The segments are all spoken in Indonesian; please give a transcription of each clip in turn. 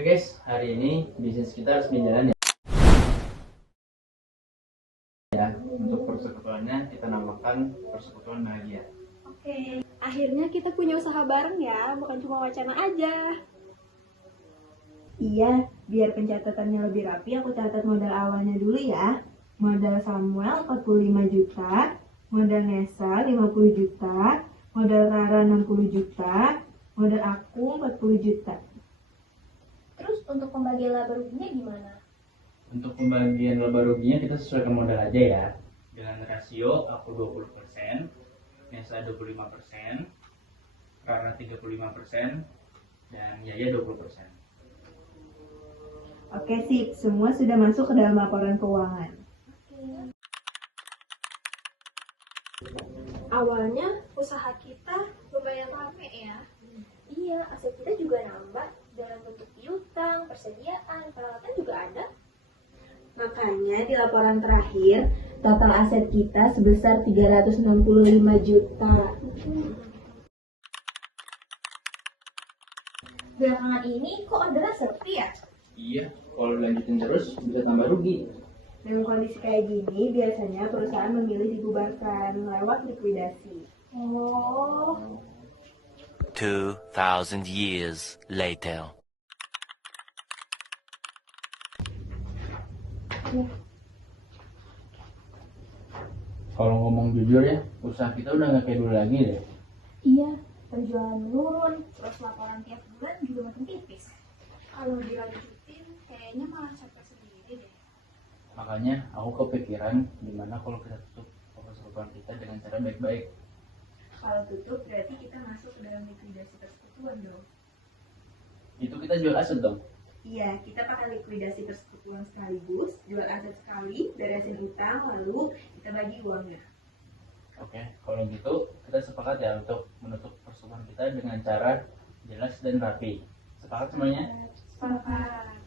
Oke guys, hari ini bisnis kita resmi jalan ya. Untuk persekutuannya kita namakan Persekutuan Bahagia. Oke, akhirnya kita punya usaha bareng ya, bukan cuma wacana aja. Iya, biar pencatatannya lebih rapi, aku catat modal awalnya dulu ya. Modal Samuel 45 juta, modal Nesa 50 juta, modal Rara 60 juta, modal aku 40 juta. Terus untuk pembagian laba ruginya gimana? Untuk pembagian laba ruginya kita sesuaikan modal aja ya. Dengan rasio aku 20%, Nesa 25%, Rara 35%, dan Yaya 20%. Oke sip, semua sudah masuk ke dalam laporan keuangan. Awalnya usaha kita lumayan rame ya. Iya, aset kita juga nambah dalam bentuk piutang, persediaan, peralatan juga ada. Makanya di laporan terakhir, total aset kita sebesar 365 juta. Belakangan ini kok orderan sepi ya? Iya, kalau dilanjutin terus bisa tambah rugi. Dengan kondisi kayak gini, biasanya perusahaan memilih dibubarkan lewat likuidasi. Oh, 2,000 years later. Kalau ngomong jujur ya, usaha kita udah nggak kayak dulu lagi deh. iya, penjualan menurun, terus laporan tiap bulan juga makin tipis. Kalau dilanjutin, kayaknya malah capek sendiri deh. Makanya aku kepikiran gimana kalau kita tutup persekutuan kita dengan cara baik-baik. Kalau tutup, berarti kita masuk ke dalam likuidasi persekutuan dong. Itu kita jual aset dong. Iya, kita pakai likuidasi persekutuan sekaligus, jual aset sekali, beresin utang, lalu kita bagi uangnya. Oke, kalau gitu kita sepakat ya untuk menutup persekutuan kita dengan cara jelas dan rapi. Sepakat semuanya? Sepakat.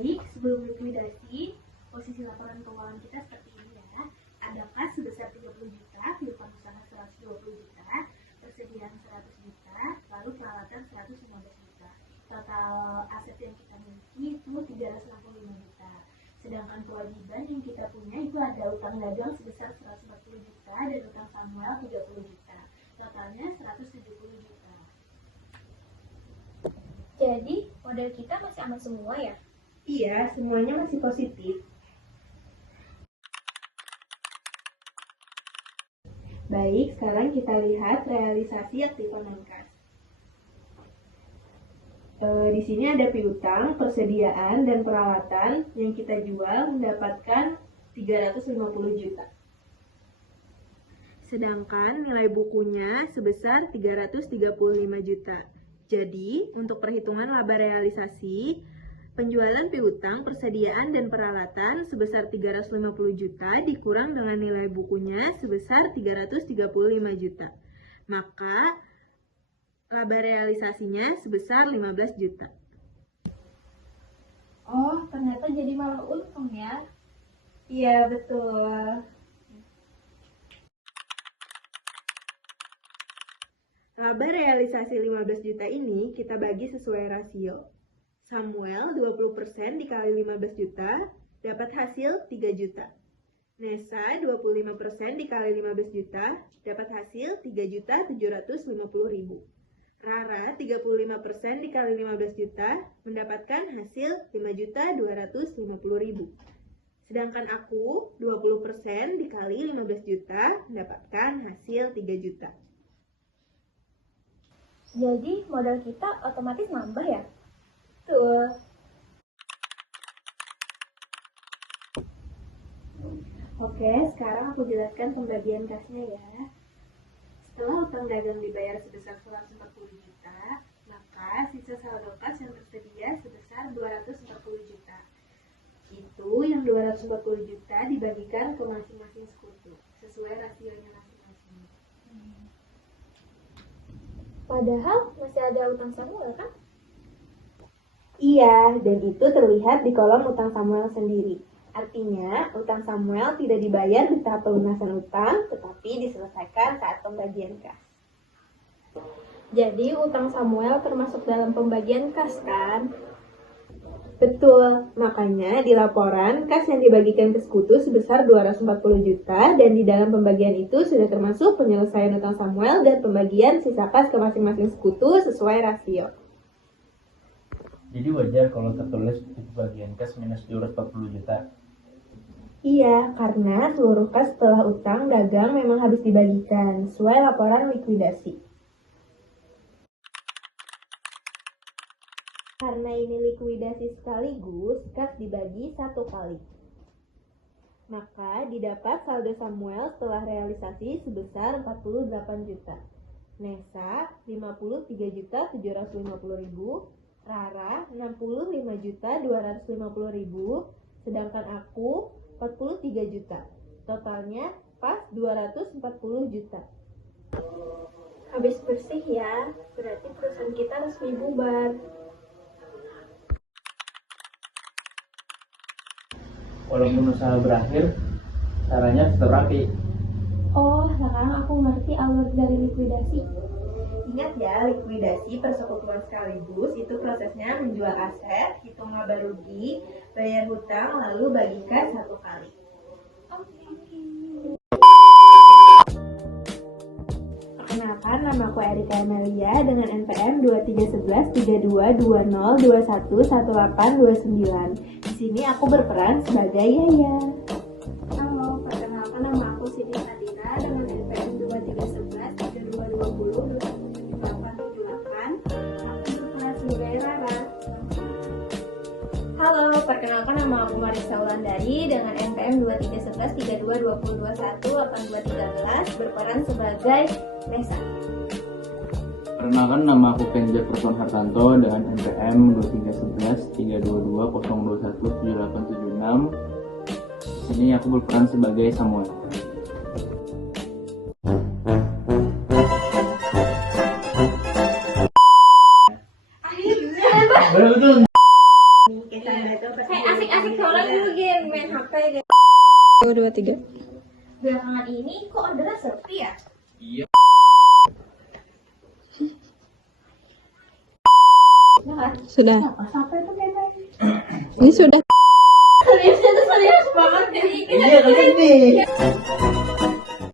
Baik, sebelum likuidasi, posisi laporan keuangan kita seperti ini ya. Ada kas sebesar 30 juta, piutang usaha 120 juta, persediaan 100 juta, lalu peralatan 115 juta. Total aset yang kita miliki itu 365 juta. Sedangkan kewajiban yang kita punya itu ada utang dagang sebesar 140 juta dan utang Samuel 30 juta. Totalnya 170 juta. Jadi, modal kita masih aman semua ya? Iya, semuanya masih positif. Baik, sekarang kita lihat realisasi aktifan non-kas. Di sini ada piutang, persediaan, dan peralatan yang kita jual mendapatkan 350 juta. Sedangkan nilai bukunya sebesar 335 juta. Jadi, untuk perhitungan laba realisasi, penjualan piutang, persediaan, dan peralatan sebesar 350 juta dikurang dengan nilai bukunya sebesar 335 juta. Maka, laba realisasinya sebesar 15 juta. Oh, ternyata jadi malah untung ya. Iya, betul. Laba realisasi 15 juta ini kita bagi sesuai rasio. Samuel 20% dikali 15 juta dapat hasil 3 juta. Nesa 25% dikali 15 juta dapat hasil 3.750.000. Rara 35% dikali 15 juta mendapatkan hasil 5.250.000. Sedangkan aku 20% dikali 15 juta mendapatkan hasil 3 juta. Jadi, modal kita otomatis nambah ya? Betul. Oke, sekarang aku jelaskan pembagian kasnya ya. Setelah utang dagang dibayar sebesar 140 juta, maka sisa saldo kas yang tersedia sebesar 240 juta. Itu yang 240 juta dibagikan ke masing-masing sekutu, sesuai rasionya masing-masing. Padahal masih ada utang Samuel kan? Iya, dan itu terlihat di kolom utang Samuel sendiri. Artinya, utang Samuel tidak dibayar di tahap pelunasan utang, tetapi diselesaikan saat pembagian kas. Jadi utang Samuel termasuk dalam pembagian kas kan? Betul, makanya di laporan kas yang dibagikan ke sekutu sebesar 240 juta dan di dalam pembagian itu sudah termasuk penyelesaian utang Samuel dan pembagian sisa kas ke masing-masing sekutu sesuai rasio. Jadi wajar kalau tertulis di bagian kas minus 240 juta. Iya, karena seluruh kas setelah utang dagang memang habis dibagikan sesuai laporan likuidasi. Karena ini likuidasi sekaligus, kas dibagi satu kali. Maka didapat saldo Samuel setelah realisasi sebesar 48 juta. Nesa 53.750.000, Rara 65.250.000, sedangkan aku 43 juta. Totalnya pas 240 juta. Habis bersih ya, berarti perusahaan kita resmi bubar. Walaupun usaha berakhir, caranya tetap rapi. Oh, sekarang aku ngerti alur dari likuidasi. Ingat ya, likuidasi persekutuan sekaligus itu prosesnya menjual aset, hitung laba rugi, bayar hutang, lalu bagi kas satu kali. Perkenalkan, nama aku Erika Amelia dengan NPM 23113220211829. Di sini aku berperan sebagai Yaya. Halo, perkenalkan nama aku Siti Sadira dengan NPM 23113220217878. Aku berperan sebagai Rara. Halo, perkenalkan nama aku Marisa Wulandari dengan NPM 23113220218213 berperan sebagai Nesa. Perkenalkan, nama aku Kenja Person Hartanto dengan NPM 23113220217876. Di sini aku berperan sebagai Samuel. Betul. Asik-asik soalnya dulu game main HP gitu. 2, 2, 3. Belakangan ini kok ordernya sepi ya? Iya. Sudah. Sampai tuh kayak Ini sudah. serius banget jadi Iya, kan ini.